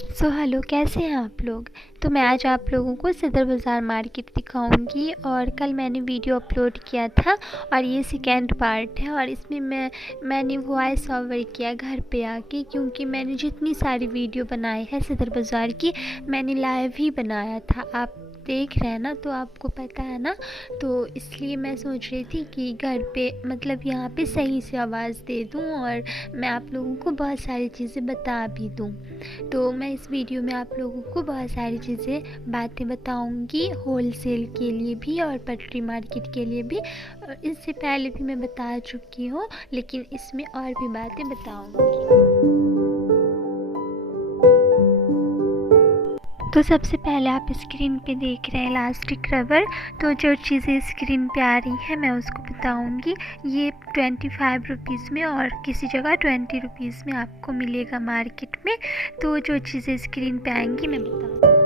Hello, कैसे हैं आप लोग। तो मैं आज आप लोगों को सदर बाज़ार मार्केट दिखाऊंगी और कल मैंने वीडियो अपलोड किया था और ये सेकेंड पार्ट है। और इसमें मैंने वॉइस ओवर किया घर पे आके, क्योंकि मैंने जितनी सारी वीडियो बनाई है सदर बाज़ार की मैंने लाइव ही बनाया था। आप देख रहे हैं ना, तो आपको पता है ना, तो इसलिए मैं सोच रही थी कि घर पे मतलब यहाँ पे सही से आवाज़ दे दूँ और मैं आप लोगों को बहुत सारी चीज़ें बता भी दूँ। तो मैं इस वीडियो में आप लोगों को बहुत सारी चीज़ें बातें बताऊंगी, होलसेल के लिए भी और पटरी मार्केट के लिए भी। इससे पहले भी मैं बता चुकी हूँ, लेकिन इसमें और भी बातें बताऊंगी। तो सबसे पहले आप स्क्रीन पे देख रहे हैं इलास्टिक रबर। तो जो चीज़ें स्क्रीन पे आ रही हैं मैं उसको बताऊंगी। ये 25 रुपीज़ में और किसी जगह 20 रुपीज़ में आपको मिलेगा मार्केट में। तो जो चीज़ें स्क्रीन पे आएंगी मैं बताऊंगी।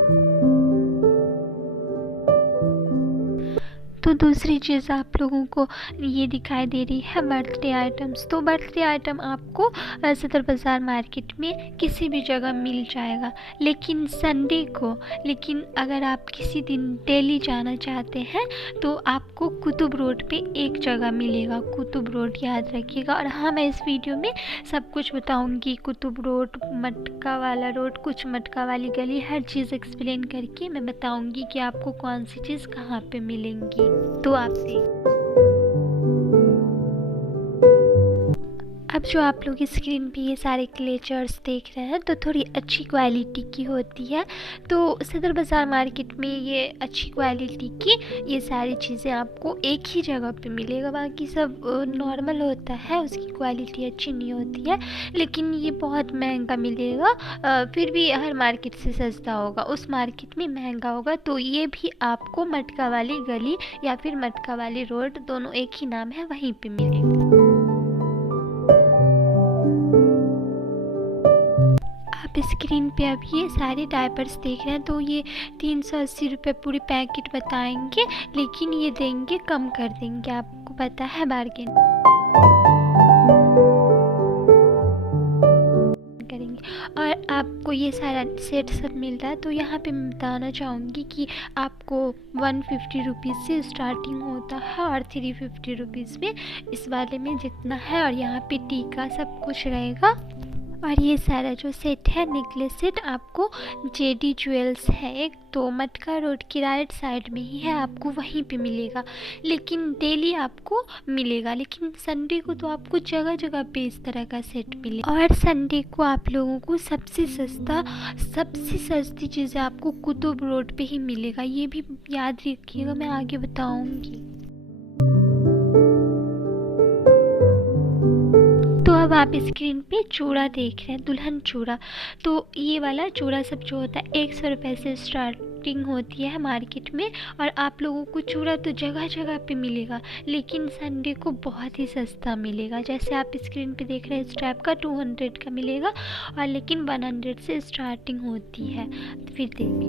तो दूसरी चीज़ आप लोगों को ये दिखाई दे रही है बर्थडे आइटम्स। तो बर्थडे आइटम आपको सदर बाज़ार मार्केट में किसी भी जगह मिल जाएगा, लेकिन संडे को। लेकिन अगर आप किसी दिन डेली जाना चाहते हैं तो आपको कुतुब रोड पे एक जगह मिलेगा, कुतुब रोड, याद रखिएगा। और हाँ, मैं इस वीडियो में सब कुछ बताऊँगी, कुतुब रोड, मटका वाला रोड, कुछ मटका वाली गली, हर चीज़ एक्सप्लेन करके मैं बताऊँगी कि आपको कौन सी चीज़ कहाँ पे मिलेंगी। तो आप देख, अब जो आप लोग स्क्रीन पे ये सारे क्लेचर्स देख रहे हैं तो थोड़ी अच्छी क्वालिटी की होती है। तो सदर बाज़ार मार्केट में ये अच्छी क्वालिटी की ये सारी चीज़ें आपको एक ही जगह पे मिलेगा। बाकी सब नॉर्मल होता है, उसकी क्वालिटी अच्छी नहीं होती है, लेकिन ये बहुत महंगा मिलेगा। फिर भी हर मार्केट से सस्ता होगा, उस मार्केट में महंगा होगा। तो ये भी आपको मटका वाली गली या फिर मटका वाली रोड, दोनों एक ही नाम है, वहीं पे मिलेगा। आप स्क्रीन पे अब ये सारे डायपर्स देख रहे हैं। तो ये 380 रुपये पूरी पैकेट बताएंगे, लेकिन ये देंगे कम कर देंगे, आपको पता है बार्गेन करेंगे। और आपको ये सारा सेट सब मिल रहा है। तो यहाँ पे मैं बताना चाहूँगी कि आपको 150 रुपीज़ से स्टार्टिंग होता है और 350 रुपीज़ में इस वाले में जितना है। और यहाँ पे टीका सब कुछ रहेगा। और ये सारा जो सेट है, नेकलेस सेट, आपको जेडी ज्वेल्स है एक, तो मटका रोड की राइट साइड में ही है, आपको वहीं पे मिलेगा। लेकिन डेली आपको मिलेगा, लेकिन संडे को तो आपको जगह जगह पे इस तरह का सेट मिलेगा। और संडे को आप लोगों को सबसे सस्ती चीज़ें आपको कुतुब रोड पे ही मिलेगा। ये भी याद रखिएगा, मैं आगे बताऊँगी। तो अब आप स्क्रीन पे चूड़ा देख रहे हैं, दुल्हन चूड़ा। तो ये वाला चूड़ा सब जो होता है 100 रुपये से स्टार्टिंग होती है मार्केट में। और आप लोगों को चूड़ा तो जगह जगह पे मिलेगा, लेकिन संडे को बहुत ही सस्ता मिलेगा। जैसे आप स्क्रीन पे देख रहे हैं, इस टाइप का 200 का मिलेगा, और लेकिन 100 से स्टार्टिंग होती है। फिर देखिए,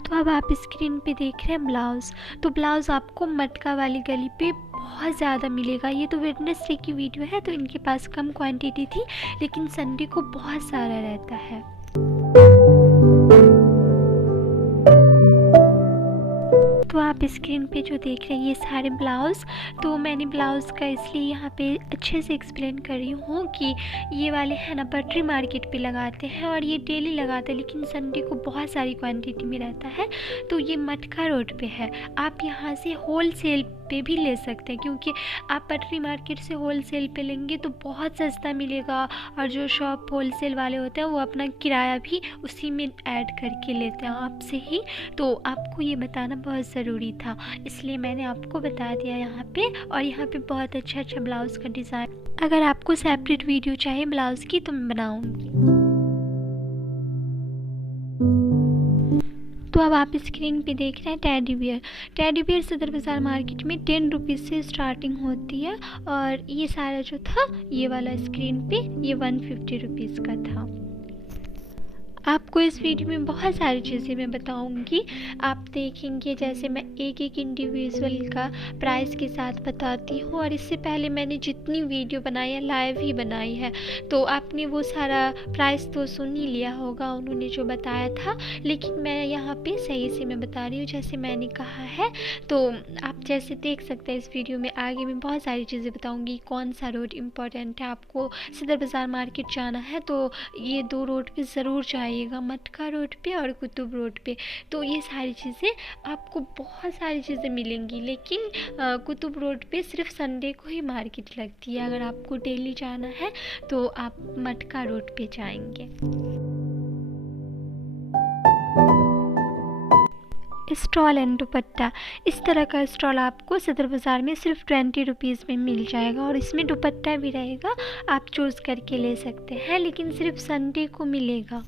तो अब आप स्क्रीन पे देख रहे हैं ब्लाउज़। तो ब्लाउज़ आपको मटका वाली गली पे बहुत ज़्यादा मिलेगा। ये तो वेडनेसडे की वीडियो है, तो इनके पास कम क्वांटिटी थी, लेकिन संडे को बहुत सारा रहता है। तो आप स्क्रीन पे जो देख रहे हैं ये सारे ब्लाउज़, तो मैंने ब्लाउज़ का इसलिए यहाँ पे अच्छे से एक्सप्लेन कर रही हूँ कि ये वाले हैं ना पटरी मार्केट पे लगाते हैं और ये डेली लगाते हैं, लेकिन संडे को बहुत सारी क्वांटिटी में रहता है। तो ये मटका रोड पे है, आप यहाँ से होल सेल पे भी ले सकते हैं, क्योंकि आप पटरी मार्केट से होल सेल पे लेंगे तो बहुत सस्ता मिलेगा। और जो शॉप होल सेल वाले होते हैं वो अपना किराया भी उसी में ऐड करके लेते हैं आपसे ही। तो आपको ये बताना बहुत ज़रूरी था, इसलिए मैंने आपको बता दिया यहाँ पे। और यहाँ पे बहुत अच्छा ब्लाउज़ का डिज़ाइन, अगर आपको सेपरेट वीडियो चाहिए ब्लाउज़ की तो मैं बनाऊँगी। तो अब आप स्क्रीन पे देख रहे हैं टेडी बियर। टेडी बियर सदर बाज़ार मार्केट में 10 रुपीज़ से स्टार्टिंग होती है। और ये सारा जो था ये वाला स्क्रीन पे ये 150 रुपीज़ का था। आपको इस वीडियो में बहुत सारी चीज़ें मैं बताऊंगी। आप देखेंगे जैसे मैं एक एक इंडिविजुअल का प्राइस के साथ बताती हूँ, और इससे पहले मैंने जितनी वीडियो बनाई है लाइव ही बनाई है, तो आपने वो सारा प्राइस तो सुन ही लिया होगा उन्होंने जो बताया था, लेकिन मैं यहाँ पे सही से मैं बता रही हूँ जैसे मैंने कहा है। तो आप जैसे देख सकते हैं इस वीडियो में आगे मैं बहुत सारी चीज़ें बताऊँगी। कौन सा रोड इम्पोर्टेंट है, आपको सदर बाज़ार मार्केट जाना है तो ये 2 रोड पे ज़रूर जाइएगा, मटका रोड पे और कुतुब रोड पे। तो ये सारी चीज़ें आपको बहुत सारी चीज़ें मिलेंगी, लेकिन कुतुब रोड पे सिर्फ संडे को ही मार्केट लगती है। अगर आपको डेली जाना है तो आप मटका रोड पे जाएंगे। स्टॉल एंड दुपट्टा, इस तरह का स्टॉल आपको सदर बाज़ार में सिर्फ 20 रुपीज़ में मिल जाएगा, और इसमें दुपट्टा भी रहेगा, आप चूज़ करके ले सकते हैं, लेकिन सिर्फ संडे को मिलेगा।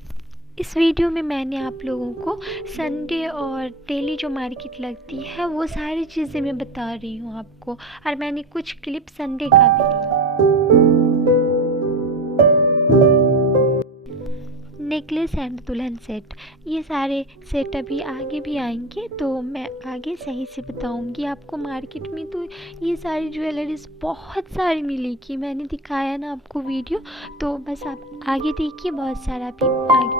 इस वीडियो में मैंने आप लोगों को संडे और डेली जो मार्केट लगती है वो सारी चीज़ें मैं बता रही हूँ आपको, और मैंने कुछ क्लिप संडे का भी लिया। नेकलेस एंड दुल्हन सेट, ये सारे सेट अभी आगे भी आएंगे, तो मैं आगे सही से बताऊंगी आपको। मार्केट में तो ये सारी ज्वेलरीज बहुत सारी मिलेगी, मैंने दिखाया ना आपको वीडियो, तो बस आप आगे देखिए, बहुत सारा भी आगे।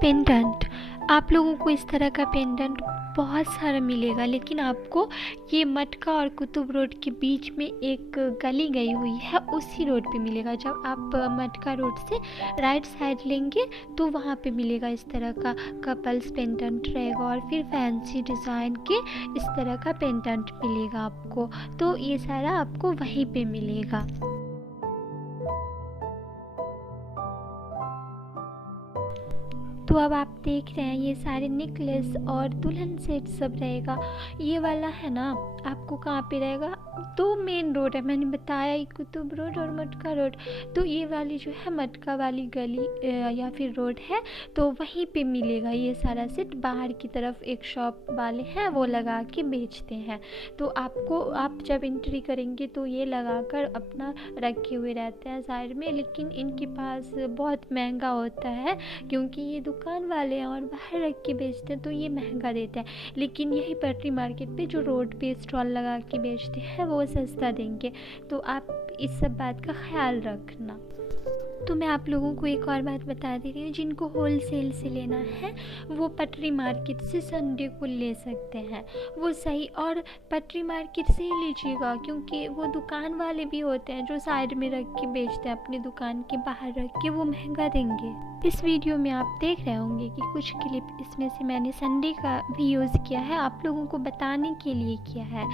पेंडेंट, आप लोगों को इस तरह का पेंडेंट बहुत सारा मिलेगा, लेकिन आपको ये मटका और कुतुब रोड के बीच में एक गली गई हुई है, उसी रोड पे मिलेगा। जब आप मटका रोड से राइट साइड लेंगे तो वहाँ पे मिलेगा इस तरह का कपल्स पेंडेंट रहेगा, और फिर फैंसी डिज़ाइन के इस तरह का पेंडेंट मिलेगा आपको। तो ये सारा आपको वहीं पे मिलेगा। तो अब आप देख रहे हैं ये सारे नेकलेस और दुल्हन सेट सब रहेगा। ये वाला है ना आपको कहाँ पे रहेगा, 2 मेन रोड है, मैंने बताया, एक कुतुब रोड और मटका रोड। तो ये वाली जो है मटका वाली गली या फिर रोड है, तो वहीं पे मिलेगा ये सारा सेट। बाहर की तरफ एक शॉप वाले हैं वो लगा के बेचते हैं, तो आपको आप जब एंट्री करेंगे तो ये लगाकर अपना रखे हुए रहते हैं साइड में, लेकिन इनके पास बहुत महंगा होता है क्योंकि ये दुकान वाले हैं और बाहर रख के बेचते हैं, तो ये महंगा देते हैं। लेकिन यही पटरी मार्केट पे जो रोड पे स्टॉल लगा के बेचते हैं वो सस्ता देंगे, तो आप इस सब बात का ख्याल रखना। तो मैं आप लोगों को एक और बात बता दे रही हूँ, जिनको होलसेल से लेना है वो पटरी मार्केट से संडे को ले सकते हैं, वो सही। और पटरी मार्केट से ही लीजिएगा, क्योंकि वो दुकान वाले भी होते हैं जो साइड में रख के बेचते हैं, अपनी दुकान के बाहर रख के, वो महंगा देंगे। इस वीडियो में आप देख रहे होंगे कि कुछ क्लिप इसमें से मैंने संडे का भी यूज़ किया है, आप लोगों को बताने के लिए किया है,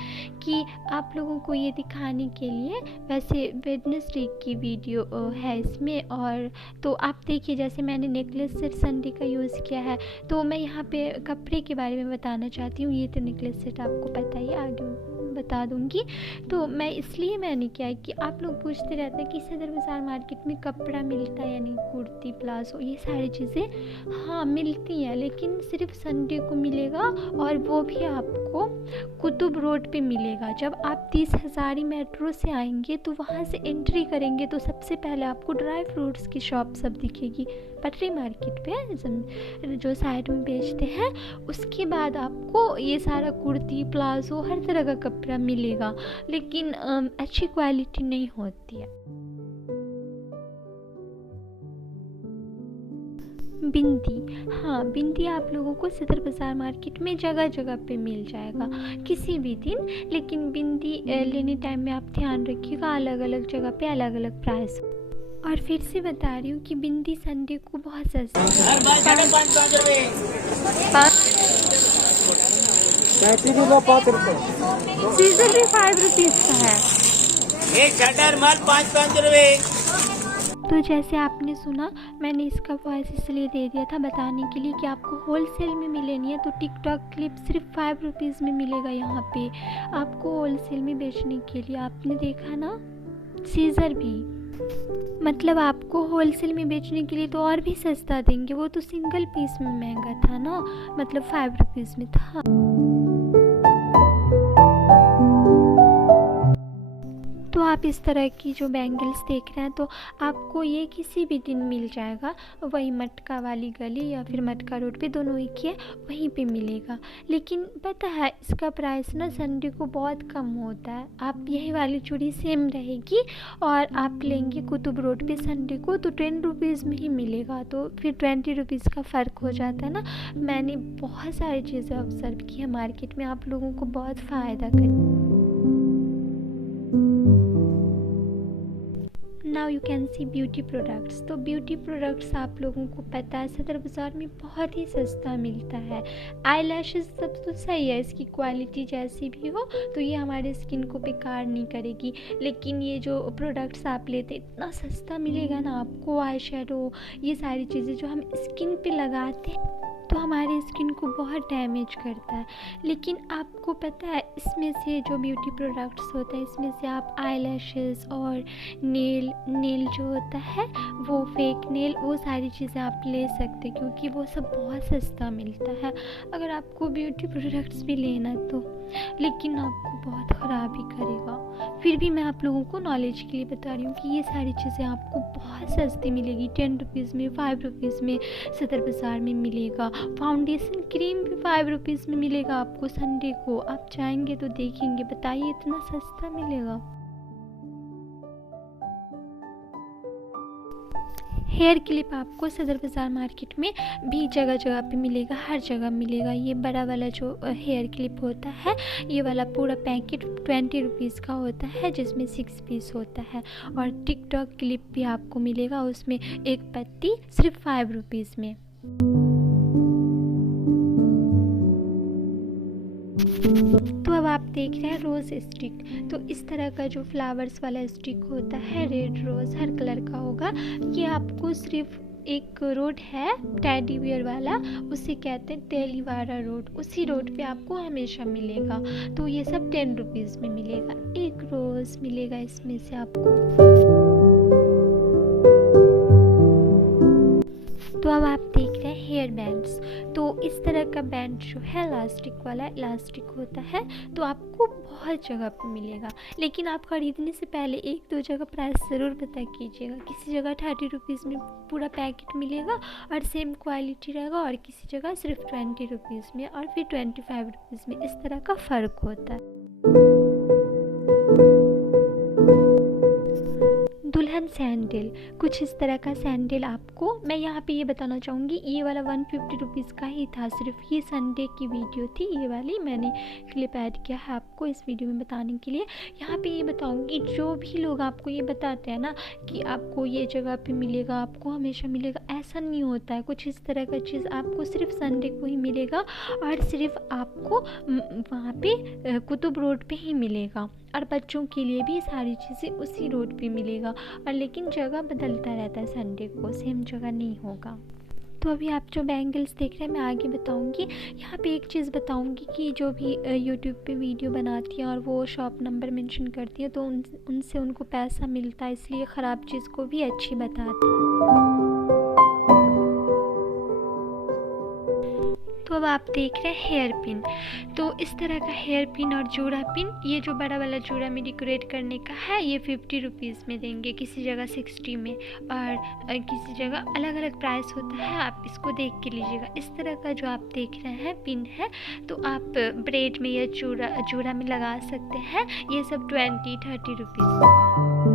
कि आप लोगों को ये दिखाने के लिए। वैसे वेडनेसडे की वीडियो है इसमें, और तो आप देखिए जैसे मैंने नेकलेस सेट संडे का यूज़ किया है, तो मैं यहाँ पे कपड़े के बारे में बताना चाहती हूँ। ये तो नेकलेस सेट आपको पता ही, आगे बता दूंगी। तो मैं इसलिए मैंने किया है कि आप लोग पूछते रहते हैं कि सदर बाज़ार मार्केट में कपड़ा मिलता है, यानी कुर्ती प्लाजो ये सारी चीज़ें हाँ मिलती हैं, लेकिन सिर्फ संडे को मिलेगा, और वो भी आपको कुतुब रोड पे मिलेगा। जब आप 30 हज़ारी मेट्रो से आएंगे तो वहाँ से एंट्री करेंगे तो सबसे पहले आपको ड्राई फ्रूट्स की शॉप सब दिखेगी पटरी मार्केट पे, जो साइड में बेचते हैं। उसके बाद आपको ये सारा कुर्ती प्लाजो हर तरह का कपड़ा मिलेगा, लेकिन अच्छी क्वालिटी नहीं होती है। बिंदी, हाँ बिंदी आप लोगों को सदर बाज़ार मार्केट में जगह जगह पे मिल जाएगा किसी भी दिन, लेकिन बिंदी लेने टाइम में आप ध्यान रखिएगा, अलग अलग जगह पे अलग अलग प्राइस। और फिर से बता रही हूँ कि बिंदी संडे को बहुत सस्ती है। सीजर भी 5 रुपीज़ का है, एक शटर माल 5 रुपए। तो जैसे आपने सुना, मैंने इसका वॉइस इसलिए दे दिया था बताने के लिए कि आपको होलसेल में मिलेनी है, तो टिकटॉक क्लिप सिर्फ 5 रुपीज़ में मिलेगा यहाँ पे आपको होलसेल में बेचने के लिए। आपने देखा ना, सीजर भी, मतलब आपको होलसेल में बेचने के लिए तो और भी सस्ता देंगे, वो तो सिंगल पीस में महंगा था ना, मतलब 5 रुपीज़ में था। तो आप इस तरह की जो बैंगल्स देख रहे हैं तो आपको ये किसी भी दिन मिल जाएगा, वही मटका वाली गली या फिर मटका रोड पे, दोनों एक ही है, वहीं पे मिलेगा। लेकिन पता है इसका प्राइस ना संडे को बहुत कम होता है। आप यही वाली चूड़ी सेम रहेगी और आप लेंगे कुतुब रोड पे संडे को तो 10 रुपीज़ में ही मिलेगा, तो फिर 20 रुपीज़ का फ़र्क हो जाता है ना। मैंने बहुत सारी चीज़ें ऑब्ज़र्व की है मार्केट में, आप लोगों को बहुत फ़ायदा करें। Now you can see beauty products. तो ब्यूटी प्रोडक्ट्स आप लोगों को पता है सदर बाज़ार में बहुत ही सस्ता मिलता है। आई लैशेज़ सब तो सही है, इसकी क्वालिटी जैसी भी हो तो ये हमारे स्किन को बेकार नहीं करेगी, लेकिन ये जो प्रोडक्ट्स आप लेते इतना सस्ता मिलेगा ना आपको, आई शेडो ये सारी चीज़ें जो हम स्किन पे लगाते हैं तो हमारी स्किन को बहुत डैमेज करता है। लेकिन आपको पता है इसमें से जो ब्यूटी प्रोडक्ट्स होता है इसमें से आप आई लैशेज़ और नेल जो होता है वो फेक नेल, वो सारी चीज़ें आप ले सकते हैं क्योंकि वो सब बहुत सस्ता मिलता है अगर आपको ब्यूटी प्रोडक्ट्स भी लेना तो, लेकिन आपको बहुत ख़राब ही करेगा। फिर भी मैं आप लोगों को नॉलेज के लिए बता रही हूँ कि ये सारी चीज़ें आपको बहुत सस्ती मिलेगी, 10 रुपीज़ में, 5 रुपीज़ में सदर बाज़ार में मिलेगा। फाउंडेशन क्रीम भी 5 रुपीज़ में मिलेगा आपको संडे को, आप जाएंगे तो देखेंगे, बताइए इतना सस्ता मिलेगा। हेयर क्लिप आपको सदर बाज़ार मार्केट में भी जगह जगह पे मिलेगा, हर जगह मिलेगा। ये बड़ा वाला जो हेयर क्लिप होता है ये वाला पूरा पैकेट 20 रुपीज़ का होता है जिसमें 6 पीस होता है। और टिकटॉक क्लिप भी आपको मिलेगा, उसमें एक पत्ती सिर्फ 5 रुपीज़ में। तो अब आप देख रहे हैं रोज़ स्टिक। तो इस तरह का जो फ्लावर्स वाला स्टिक होता है, रेड रोज़ हर कलर का होगा, ये आपको सिर्फ एक रोड है टेडी बियर वाला, उसे कहते हैं तेलीवाड़ा रोड, उसी रोड पे आपको हमेशा मिलेगा। तो ये सब 10 रुपीज़ में मिलेगा, एक रोज़ मिलेगा इसमें से आपको। तो अब आप देख रहे हैं हेयर बैंड्स। तो इस तरह का बैंड जो है इलास्टिक वाला, इलास्टिक होता है तो आपको बहुत जगह पे मिलेगा, लेकिन आप ख़रीदने से पहले 1-2 जगह प्राइस ज़रूर पता कीजिएगा। किसी जगह 30 रुपीज़ में पूरा पैकेट मिलेगा और सेम क्वालिटी रहेगा, और किसी जगह सिर्फ 20 रुपीज़ में और फिर 25 रुपीज़ में, इस तरह का फ़र्क होता है। दुल्हन सैंडल, कुछ इस तरह का सैंडल आपको मैं यहाँ पे ये बताना चाहूँगी, ये वाला 150 रुपीज़ का ही था, सिर्फ ये संडे की वीडियो थी, ये वाली मैंने क्लिप ऐड किया है आपको इस वीडियो में बताने के लिए। यहाँ पे ये बताऊँगी जो भी लोग आपको ये बताते हैं ना कि आपको ये जगह पे मिलेगा, आपको हमेशा मिलेगा, ऐसा नहीं होता है। कुछ इस तरह का चीज़ आपको सिर्फ संडे को ही मिलेगा और सिर्फ आपको वहाँ पे कुतुब रोड पे ही मिलेगा, और बच्चों के लिए भी सारी चीज़ें उसी रोड पे मिलेगा, और लेकिन जगह बदलता रहता है, संडे को सेम जगह नहीं होगा। तो अभी आप जो बैंगल्स देख रहे हैं मैं आगे बताऊंगी। यहाँ पे एक चीज़ बताऊंगी कि जो भी यूट्यूब पे वीडियो बनाती हैं और वो शॉप नंबर मेंशन करती है तो उनसे उनको पैसा मिलता है, इसलिए ख़राब चीज़ को भी अच्छी बताती है। तो अब आप देख रहे हैं हेयर पिन। तो इस तरह का हेयर पिन और जोड़ा पिन, ये जो बड़ा वाला जोड़ा में डेकोरेट करने का है ये 50 रुपीज़ में देंगे, किसी जगह 60 में, और किसी जगह अलग अलग प्राइस होता है, आप इसको देख के लीजिएगा। इस तरह का जो आप देख रहे हैं पिन है तो आप ब्रेड में या जोड़ा में लगा सकते हैं, ये सब 20-30 रुपीज़।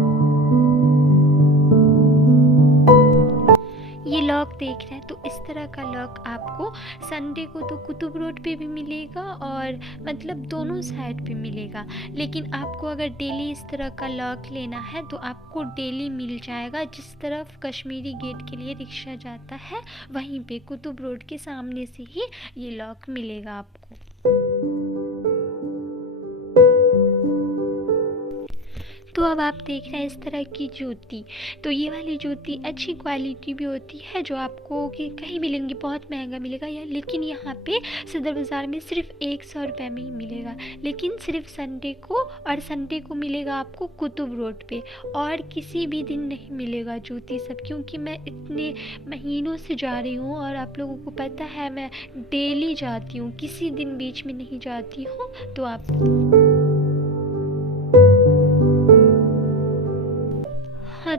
ये लॉक देख रहे हैं तो इस तरह का लॉक आपको संडे को तो कुतुब रोड पे भी मिलेगा और मतलब दोनों साइड पे मिलेगा, लेकिन आपको अगर डेली इस तरह का लॉक लेना है तो आपको डेली मिल जाएगा। जिस तरफ कश्मीरी गेट के लिए रिक्शा जाता है वहीं पे कुतुब रोड के सामने से ही ये लॉक मिलेगा आपको। तो अब आप देख रहे हैं इस तरह की जूती। तो ये वाली जूती अच्छी क्वालिटी भी होती है, जो आपको कि कहीं भी लेंगे बहुत महंगा मिलेगा, लेकिन यहाँ पे सदर बाज़ार में सिर्फ 100 रुपये में ही मिलेगा, लेकिन सिर्फ संडे को, और संडे को मिलेगा आपको कुतुब रोड पे, और किसी भी दिन नहीं मिलेगा जूती सब, क्योंकि मैं इतने महीनों से जा रही हूँ और आप लोगों को पता है मैं डेली जाती हूँ, किसी दिन बीच में नहीं जाती हूँ। तो आप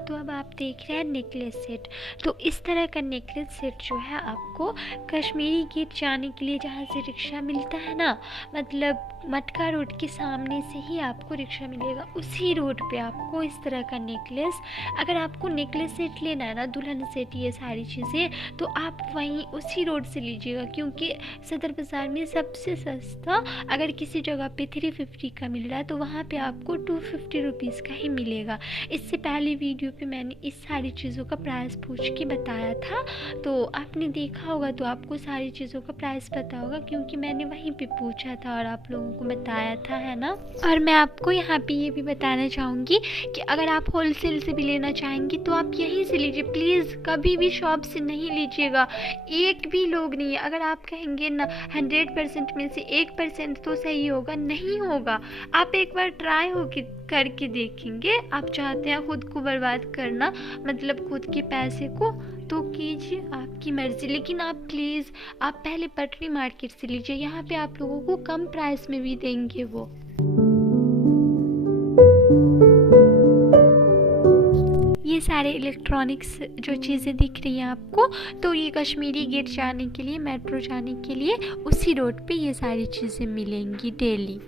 तो अब आप देख रहे हैं नेकलेस सेट। तो इस तरह का नेकलेस सेट जो है आपको कश्मीरी गेट जाने के लिए जहाँ से रिक्शा मिलता है ना, मतलब मटका रोड के सामने से ही आपको रिक्शा मिलेगा, उसी रोड पे आपको इस तरह का नेकलेस, अगर आपको नेकलेस सेट लेना है ना, दुल्हन सेट, ये सारी चीज़ें, तो आप वहीं उसी रोड से लीजिएगा, क्योंकि सदर बाज़ार में सबसे सस्ता अगर किसी जगह पे 350 का मिल रहा है तो वहाँ पे आपको 250 रुपीज़ का ही मिलेगा। इससे पहले वीडियो पे मैंने इस सारी चीज़ों का प्राइस पूछ के बताया था, तो आपने देखा होगा तो आपको सारी चीज़ों का प्राइस पता होगा, क्योंकि मैंने वहीं पे पूछा था और आप लोगों को बताया था, है ना। और मैं आपको यहाँ पे ये भी बताना चाहूँगी कि अगर आप होलसेल से भी लेना चाहेंगी तो आप यहीं से लीजिए, प्लीज़ कभी भी शॉप से नहीं लीजिएगा। एक भी लोग नहीं है, अगर आप कहेंगे ना 100% में से 1% तो सही होगा, नहीं होगा। आप एक बार ट्राई होके करके देखेंगे, आप चाहते हैं खुद को बर्बाद करना, मतलब खुद के पैसे को, तो कीजिए, आपकी मर्ज़ी। लेकिन आप प्लीज़ आप पहले पटरी मार्केट से लीजिए, यहाँ पे आप लोगों को कम प्राइस में भी देंगे वो। ये सारे इलेक्ट्रॉनिक्स जो चीज़ें दिख रही हैं आपको, तो ये कश्मीरी गेट जाने के लिए, मेट्रो जाने के लिए उसी रोड पे ये सारी चीज़ें मिलेंगी डेली।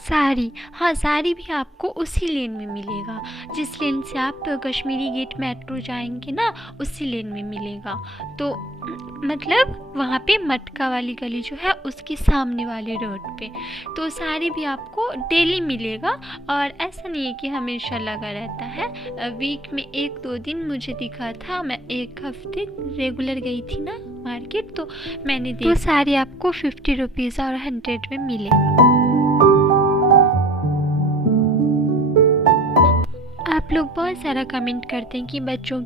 साड़ी, हाँ साड़ी भी आपको उसी लेन में मिलेगा, जिस लेन से आप कश्मीरी गेट मेट्रो जाएंगे ना, उसी लेन में मिलेगा। तो मतलब वहाँ पे मटका वाली गली जो है उसके सामने वाले रोड पे, तो साड़ी भी आपको डेली मिलेगा। और ऐसा नहीं है कि हमेशा लगा रहता है, वीक में 1-2 दिन मुझे दिखा था, मैं 1 हफ्ते रेगुलर गई थी ना मार्केट, तो मैंने देखा। तो साड़ी आपको 50 रुपीज़ और 100 में मिलेगा। आप लोग बहुत सारा कमेंट करते हैं कि बच्चों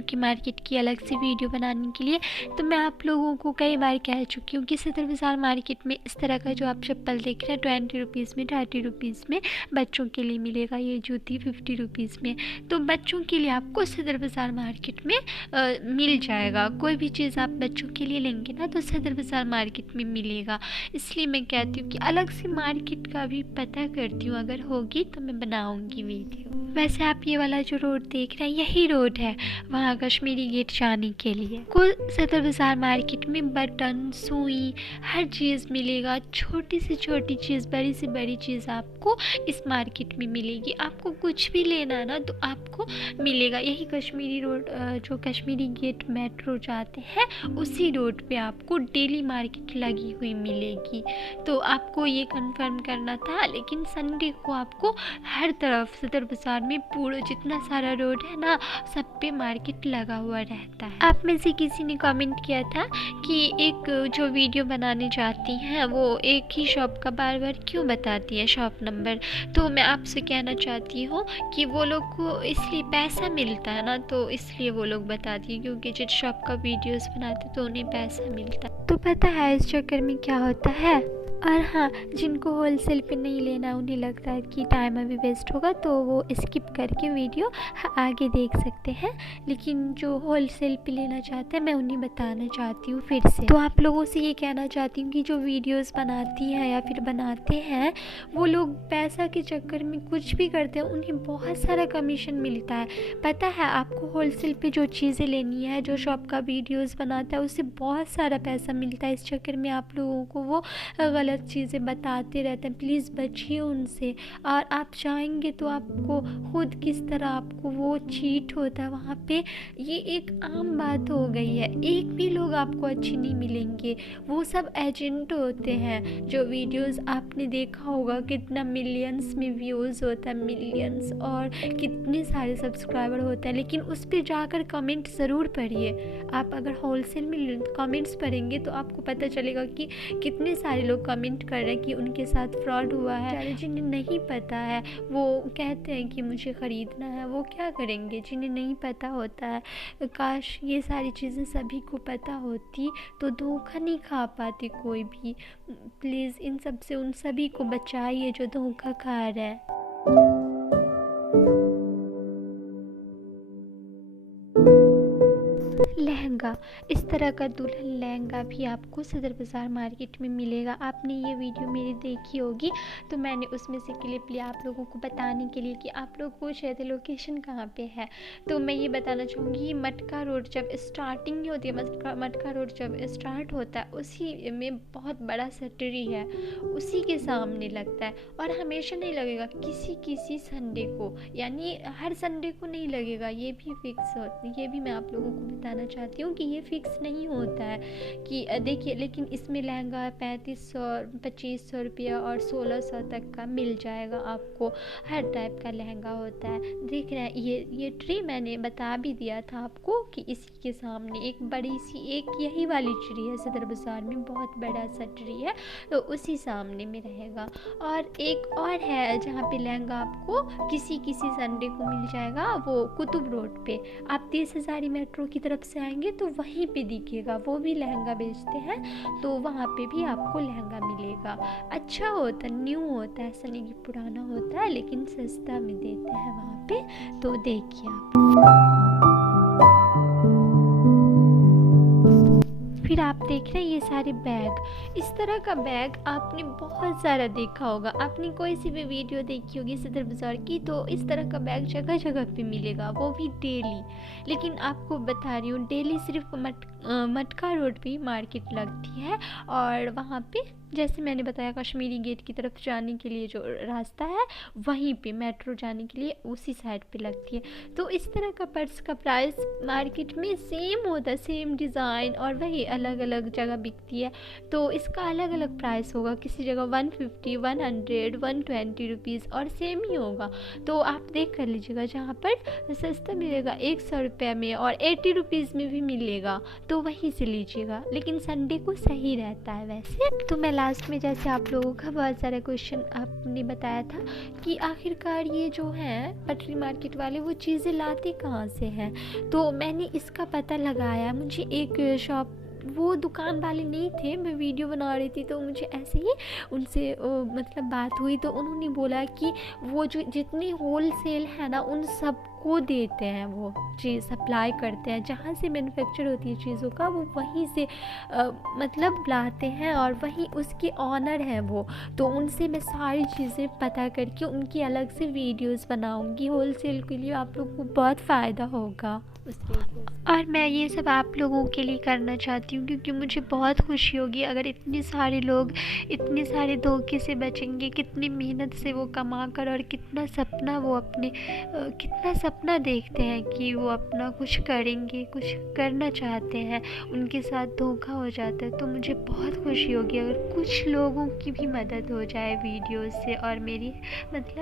की मार्केट की अलग से वीडियो बनाने के लिए, तो मैं आप लोगों को कई बार कह चुकी हूँ कि सदर बाज़ार मार्केट में इस तरह का जो आप चप्पल देख रहे हैं 20 रुपीज़ में, 30 रुपीज़ में बच्चों के लिए मिलेगा, ये जूती 50 रुपीज़ में। तो बच्चों के लिए आपको सदर बाज़ार मार्केट में मिल जाएगा। कोई भी चीज़ आप बच्चों के लिए लेंगे ना तो सदर बाज़ार मार्केट में मिलेगा। इसलिए मैं कहती हूँ कि अलग से मार्केट का भी पता करती हूँ, अगर होगी तो मैं बनाऊँगी वीडियो। वैसे आप ये वाला जो रोड देख रहे हैं यही रोड है वहाँ कश्मीरी गेट जाने के लिए। कुल सदर बाज़ार मार्केट में बटन, सुई, हर चीज़ मिलेगा, छोटी से छोटी चीज़, बड़ी से बड़ी चीज़ आपको इस मार्केट में मिलेगी। आपको कुछ भी लेना है ना तो आपको मिलेगा। यही कश्मीरी रोड, जो कश्मीरी गेट मेट्रो जाते हैं उसी रोड पे आपको डेली मार्केट लगी हुई मिलेगी। तो आपको ये कंफर्म करना था, लेकिन संडे को आपको हर तरफ सदर बाज़ार में पूरा जितना सारा रोड है ना, सब पे मार्केट लगा हुआ रहता है। आप में से किसी ने कमेंट किया था कि एक जो वीडियो बनाने जाती हैं वो एक ही शॉप का बार बार क्यों बताती है शॉप नंबर। तो मैं आपसे कहना चाहती हूँ कि वो लोग को इसलिए पैसा मिलता है ना, तो इसलिए वो लोग बताती है, क्योंकि जिस शॉप का वीडियोस बनाते तो उन्हें पैसा मिलता है। तो पता है इस चक्कर में क्या होता है। और हाँ, जिनको होलसेल पे नहीं लेना, उन्हें लगता है कि टाइम अभी वेस्ट होगा, तो वो स्किप करके वीडियो आगे देख सकते हैं। लेकिन जो होलसेल पे लेना चाहते हैं मैं उन्हें बताना चाहती हूँ फिर से। तो आप लोगों से ये कहना चाहती हूँ कि जो वीडियोस बनाती हैं या फिर बनाते हैं वो लोग पैसा के चक्कर में कुछ भी करते हैं, उन्हें बहुत सारा कमीशन मिलता है। पता है आपको होलसेल पे जो चीज़ें लेनी है, जो शॉप का वीडियोज़ बनाता है उससे बहुत सारा पैसा मिलता है। इस चक्कर में आप लोगों को वो गलत चीज़ें बताते रहते हैं। प्लीज़ बचिए उनसे। और आप चाहेंगे तो आपको खुद किस तरह आपको वो चीट होता है वहाँ पे, ये एक आम बात हो गई है। एक भी लोग आपको अच्छे नहीं मिलेंगे, वो सब एजेंट होते हैं। जो वीडियोस आपने देखा होगा कितना मिलियंस में व्यूज़ होता है, मिलियंस, और कितने सारे सब्सक्राइबर होते हैं, लेकिन उस पर जाकर कमेंट ज़रूर पढ़िए। आप अगर होलसेल में कमेंट्स पढ़ेंगे तो आपको पता चलेगा कि कितने सारे लोग कमेंट कर रहे हैं कि उनके साथ फ्रॉड हुआ है। जिन्हें नहीं पता है वो कहते हैं कि मुझे ख़रीदना है, वो क्या करेंगे जिन्हें नहीं पता होता है। काश ये सारी चीज़ें सभी को पता होती तो धोखा नहीं खा पाते कोई भी। प्लीज़ इन सब से उन सभी को बचाइए जो धोखा खा रहे हैं। लहंगा लहंगा, इस तरह का दुल्हन लहंगा भी आपको सदर बाज़ार मार्केट में मिलेगा। आपने ये वीडियो मेरी देखी होगी तो मैंने उसमें से क्लिप लिया आप लोगों को बताने के लिए कि आप लोग पूछ रहे थे लोकेशन कहाँ पे है। तो मैं ये बताना चाहूँगी, मटका रोड जब स्टार्टिंग होती है, मटका रोड जब स्टार्ट होता है उसी में बहुत बड़ा सटरी है, उसी के सामने लगता है। और हमेशा नहीं लगेगा, किसी संडे को, यानी हर संडे को नहीं लगेगा, ये भी फिक्स होता है। ये भी मैं आप लोगों को बताना चाहती हूँ कि ये फिक्स नहीं होता है कि देखिए, लेकिन इसमें लहंगा 3500-2500 रुपया और 1600 तक का मिल जाएगा आपको। हर टाइप का लहंगा होता है। देख रहे हैं, ये ट्री मैंने बता भी दिया था आपको कि इसी के सामने एक बड़ी सी एक यही वाली ट्री है सदर बाज़ार में, बहुत बड़ा सा ट्री है, तो उसी सामने में रहेगा। और एक और है जहाँ पे लहंगा आपको किसी संडे को मिल जाएगा, वो कुतुब रोड पे। आप 30,000 मेट्रो की तरफ से आएंगे तो वहीं पे दिखेगा, वो भी लहंगा बेचते हैं, तो वहाँ पे भी आपको लहंगा मिलेगा। अच्छा होता है, न्यू होता है, ऐसा नहीं कि पुराना होता है, लेकिन सस्ता में देते हैं वहाँ पे। तो देखिए आप, फिर आप देख रहे हैं ये सारे बैग। इस तरह का बैग आपने बहुत सारा देखा होगा, आपने कोई सी भी वीडियो देखी होगी सदर बाज़ार की, तो इस तरह का बैग जगह जगह पे मिलेगा, वो भी डेली। लेकिन आपको बता रही हूँ, डेली सिर्फ मटका रोड पे मार्केट लगती है, और वहाँ पे जैसे मैंने बताया कश्मीरी गेट की तरफ जाने के लिए जो रास्ता है, वहीं पे मेट्रो जाने के लिए उसी साइड पे लगती है। तो इस तरह का पर्स का प्राइस मार्केट में सेम होता है, सेम डिज़ाइन, और वही अलग अलग जगह बिकती है, तो इसका अलग अलग प्राइस होगा। किसी जगह 150, 100, 120 रुपीज़ और सेम ही होगा। तो आप देख कर लीजिएगा, जहाँ पर सस्ता मिलेगा 100 रुपये में और 80 रुपीज़ में भी मिलेगा, तो वहीं से लीजिएगा। लेकिन संडे को सही रहता है वैसे। तो मैं लास्ट में, जैसे आप लोगों का बहुत सारा क्वेश्चन आपने बताया था कि आखिरकार ये जो है पटरी मार्केट वाले वो चीज़ें लाते कहाँ से हैं, तो मैंने इसका पता लगाया। मुझे एक शॉप, वो दुकान वाले नहीं थे, मैं वीडियो बना रही थी तो मुझे ऐसे ही उनसे मतलब बात हुई, तो उन्होंने बोला कि वो जो जितनी होल सेल है ना, उन सब को देते हैं, वो चीज़ सप्लाई करते हैं, जहाँ से मैन्युफैक्चर होती है चीज़ों का, वो वहीं से मतलब लाते हैं, और वहीं उसके ऑनर हैं वो। तो उनसे मैं सारी चीज़ें पता करके उनकी अलग से वीडियोस बनाऊंगी। होल सेल के लिए आप लोग को बहुत फ़ायदा होगा उसके लिए, और मैं ये सब आप लोगों के लिए करना चाहती हूँ, क्योंकि मुझे बहुत खुशी होगी अगर इतने सारे लोग इतने सारे धोखे से बचेंगे, कितनी मेहनत से वो कमा कर, और कितना सपना वो अपने कितना सपना देखते हैं कि वो अपना कुछ करेंगे, कुछ करना चाहते हैं, उनके साथ धोखा हो जाता है। तो मुझे बहुत खुशी होगी अगर कुछ लोगों की भी मदद हो जाए वीडियो से, और मेरी मतलब